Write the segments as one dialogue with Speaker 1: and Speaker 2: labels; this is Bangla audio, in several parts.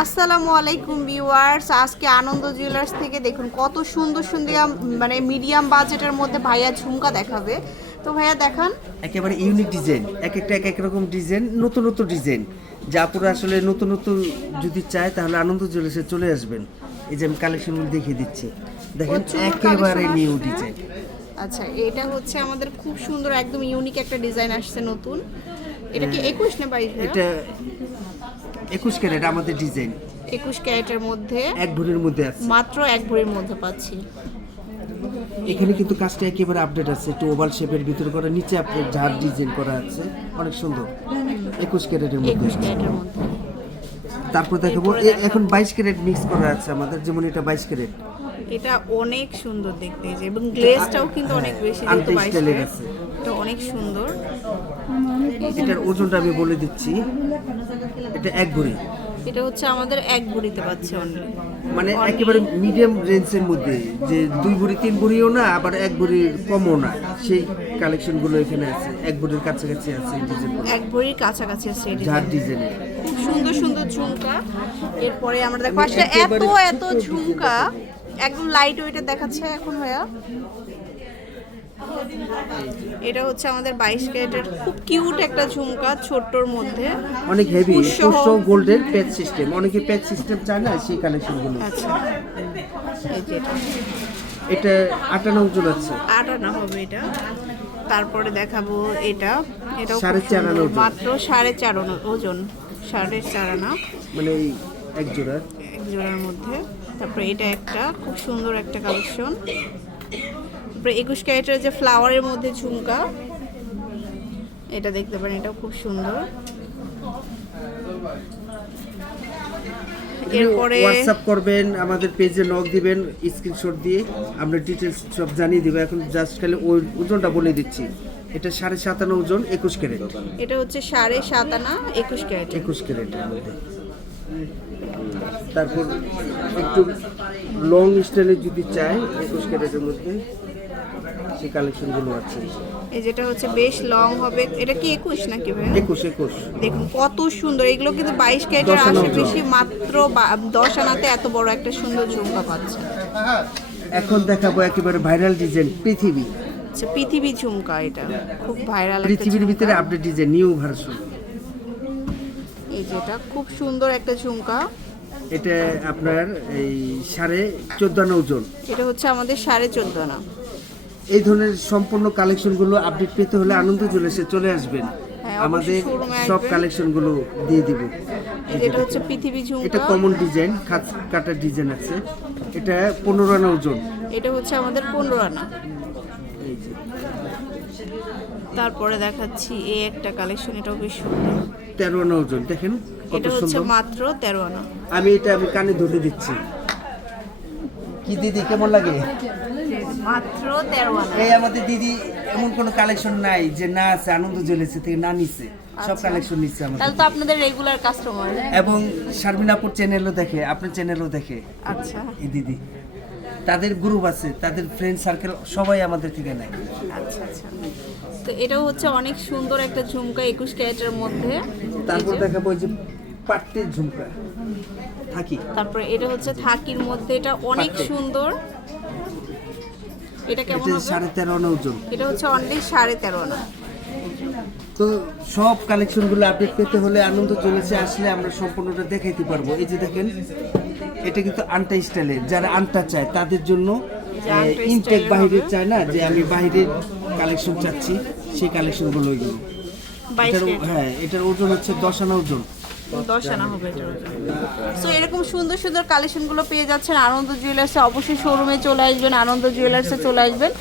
Speaker 1: আসসালামু আলাইকুম ভিউয়ার্স আজকে আনন্দ জুয়েলার্স থেকে দেখুন কত সুন্দর সুন্দর মানে মিডিয়াম বাজেটের মধ্যে ভাইয়া ঝুমকা দেখাবে। তো ভাইয়া দেখান।
Speaker 2: একেবারে ইউনিক ডিজাইন এক একটা এক এক রকম ডিজাইন নতুন নতুন ডিজাইন যা পুরো আসলে নতুন নতুন যদি চায় তাহলে আনন্দ জুয়েলার্সে চলে আসবেন। এই যে আমি কালেকশনগুলো দেখিয়ে দিচ্ছি। দেখেন একেবারে নিউ ডিজাইন
Speaker 1: আচ্ছা এটা হচ্ছে আমাদের খুব সুন্দর একদম ইউনিক একটা ডিজাইন আসছে নতুন। এটা কি একুশ না বাইশ
Speaker 2: এটা একুশ ক্যারেট আমাদের ডিজাইন।
Speaker 1: একুশ ক্যারেটের মধ্যে
Speaker 2: এক ভরির মধ্যে আছে।
Speaker 1: মাত্র এক ভরির মধ্যে পাচ্ছি।
Speaker 2: এখানে কিন্তু কাজটা একেবারে আপডেট আছে একটু ওভাল শেপের ভিতরে করা নিচে আপনার ঝাড় ডিজাইন করা আছে অনেক সুন্দর। একুশ ক্যারেটের মধ্যে তারপর দেখাবো এখন বাইশ ক্যারেট মিক্স করা আছে আমাদের যেমন এটা বাইশ ক্যারেট।
Speaker 1: এটা অনেক সুন্দর দেখতে যে এবং গ্লেজটাও কিন্তু অনেক বেশি যেহেতু বাইশ এটা অনেক সুন্দর।
Speaker 2: এটার ওজনটা আমি বলে দিচ্ছি এটা এক ভরি
Speaker 1: এটা হচ্ছে আমাদের এক ভরিতে পাচ্ছে অনলি
Speaker 2: মানে একেবারে মিডিয়াম রেঞ্জের মধ্যে যে দুই ভরি তিন ভরিও না আবার এক ভরি কমও না। সেই কালেকশনগুলো এখানে আছে এক ভরির কাছাকাছি আছে
Speaker 1: এক ভরির কাছাকাছি আছে ডিজাইন
Speaker 2: ডিজাইনের
Speaker 1: খুব সুন্দর সুন্দর ঝুমকা। এরপরে আমরা দেখো আসলে এত এত ঝুমকা। একদম লাইট ওয়েটের দেখাচ্ছে এখন ভাইয়া। এটা হচ্ছে আমাদের বাইশ ক্যারেটের খুব কিউট একটা ঝুমকা ছোট্টর মধ্যে।
Speaker 2: অনেক হেভি
Speaker 1: পুষ্য
Speaker 2: গোল্ডের প্যাচ সিস্টেম অনেকে প্যাচ সিস্টেম চায় না সেই কালেকশনগুলো
Speaker 1: আচ্ছা। এটা।
Speaker 2: এটা আটান্ন ওজন আছে।
Speaker 1: আট আনা হবে এটা। তারপরে দেখাবো এটা। এটাও খুব
Speaker 2: সাড়ে চার আনা
Speaker 1: মাত্র সাড়ে চার আনা ওজন। সাড়ে চার আনা।
Speaker 2: মানে এক জোড়া
Speaker 1: এক জোড়ার মধ্যে। তারপরে এটা একটা খুব সুন্দর একটা কালেকশন তারপরে একুশ ক্যারেটের যে ফ্লাওয়ারের মধ্যে ঝুমকা এটা দেখতে পারেন এটাও খুব সুন্দর। এরপরে
Speaker 2: হোয়াটসঅ্যাপ করবেন আমাদের পেজে নক দিবেন স্ক্রিনশট দিয়ে। আমরা ডিটেলস সব জানিয়ে দেবো। এখন জাস্ট খালি ওই ওজনটা বলে দিচ্ছি। এটা সাড়ে সাতান্ন ওজন একুশ ক্যারেট।
Speaker 1: এটা হচ্ছে সাড়ে সাত আনা একুশ ক্যারেট।
Speaker 2: একুশ ক্যারেটের মধ্যে। তারপর একটু লং স্টাইলে যদি চাই একুশ ক্যারেটের মধ্যে সেই কালেকশনগুলো আছে।
Speaker 1: এই যেটা হচ্ছে বেশ লং হবে এটা কি একুশ নাকি ভাই
Speaker 2: একুশ একুশ।
Speaker 1: দেখুন কত সুন্দর এগুলো কিন্তু বাইশ ক্যারেটের আশেপাশে মাত্র দশ আনাতে এত বড় একটা সুন্দর ঝুমকা পাচ্ছে।
Speaker 2: এখন দেখাবো একেবারে ভাইরাল ডিজাইন পৃথিবী।
Speaker 1: আচ্ছা পৃথিবী ঝুমকা এটা। খুব ভাইরাল
Speaker 2: পৃথিবীর ভিতরে আপডেট ডিজাইন নিউ ভার্সন
Speaker 1: এই যেটা খুব সুন্দর একটা ঝুমকা
Speaker 2: এটা আপনার এই সাড়ে চোদ্দ আনা ওজন।
Speaker 1: এটা হচ্ছে আমাদের সাড়ে চোদ্দ আনা
Speaker 2: এই ধরনের সম্পূর্ণ কালেকশনগুলো আপডেট পেতে হলে আনন্দ জুয়েলার্সে চলে আসবেন।
Speaker 1: হ্যাঁ,
Speaker 2: আমাদের সব। কালেকশনগুলো দিয়ে দিব।
Speaker 1: এই যেটা হচ্ছে পৃথিবী
Speaker 2: এটা কমন ডিজাইন খাত কাটার ডিজাইন আছে। এটা পনেরো আনা ওজন।
Speaker 1: এটা হচ্ছে আমাদের পনেরো আনা। তারপরে দেখাচ্ছি এই একটা কালেকশন এটাও বেশ সুন্দর।
Speaker 2: তেরো আনা ওজন দেখেন কত
Speaker 1: এটা হচ্ছে
Speaker 2: সুন্দর।
Speaker 1: মাত্র তেরো আনা
Speaker 2: আমি এটা আমি কানে ধরে দিচ্ছি। কি দিদি কেমন লাগে?
Speaker 1: মাত্র তেরো আনা
Speaker 2: এই আমাদের দিদি এমন কোনো কালেকশন নাই যে না আছে আনন্দ জ্বলেছে থেকে না নিছে। সব
Speaker 1: আচ্ছা।
Speaker 2: কালেকশন নিচ্ছে আমাদের।
Speaker 1: তাহলে তো আপনাদের রেগুলার কাস্টমার
Speaker 2: এবং শারমিন আপুর চ্যানেলও দেখে আপনার চ্যানেলও দেখে।
Speaker 1: আচ্ছা।
Speaker 2: এই দিদি। তাদের গ্রুপ আছে তাদের ফ্রেন্ড সার্কেল সবাই আমাদের থেকে নেয়।
Speaker 1: আচ্ছা আচ্ছা। তো এটাও হচ্ছে অনেক সুন্দর একটা ঝুমকা একুশ ক্যারেটের মধ্যে।
Speaker 2: তারপর। দেখাবো যে পাট্টের ঝুমকা। থাকি।
Speaker 1: তারপরে এটা হচ্ছে থাকির মধ্যে এটা অনেক সুন্দর। এটা কেমন হবে?
Speaker 2: সাড়ে তেরো আনা ওজন
Speaker 1: এটা হচ্ছে অনলি সাড়ে তেরো আনা
Speaker 2: তো সব কালেকশনগুলো আপডেট পেতে হলে আনন্দ চলেছে আসলে আমরা সম্পূর্ণটা দেখাইতে পারব। এই যে দেখেন এটা কিন্তু আনটা স্টাইলের যারা আনটা চায় তাদের জন্য ইনটেক
Speaker 1: হবে।
Speaker 2: চায় না যে আমি বাইরের কালেকশন চাচ্ছি সেই কালেকশনগুলো
Speaker 1: বাইশ
Speaker 2: হ্যাঁ এটার ওজন হচ্ছে দশ আনা ওজন।
Speaker 1: দশ আনা হবে সো এরকম সুন্দর সুন্দর কালেকশনগুলো পেয়ে যাচ্ছেন আনন্দ জুয়েলার্সে অবশ্যই শোরুমে চলে আসবেন আনন্দ জুয়েলার্সে চলে আসবেন।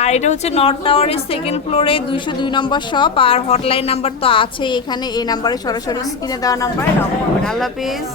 Speaker 1: আর এটা হচ্ছে নর্থ টাওয়ারের সেকেন্ড ফ্লোরে দুইশো দুই নম্বর শপ আর হটলাইন নাম্বার তো আছে এখানে এই নাম্বারে সরাসরি স্ক্রিনে দেওয়া নাম্বারে নক করবেন আল্লাহ হাফিজ।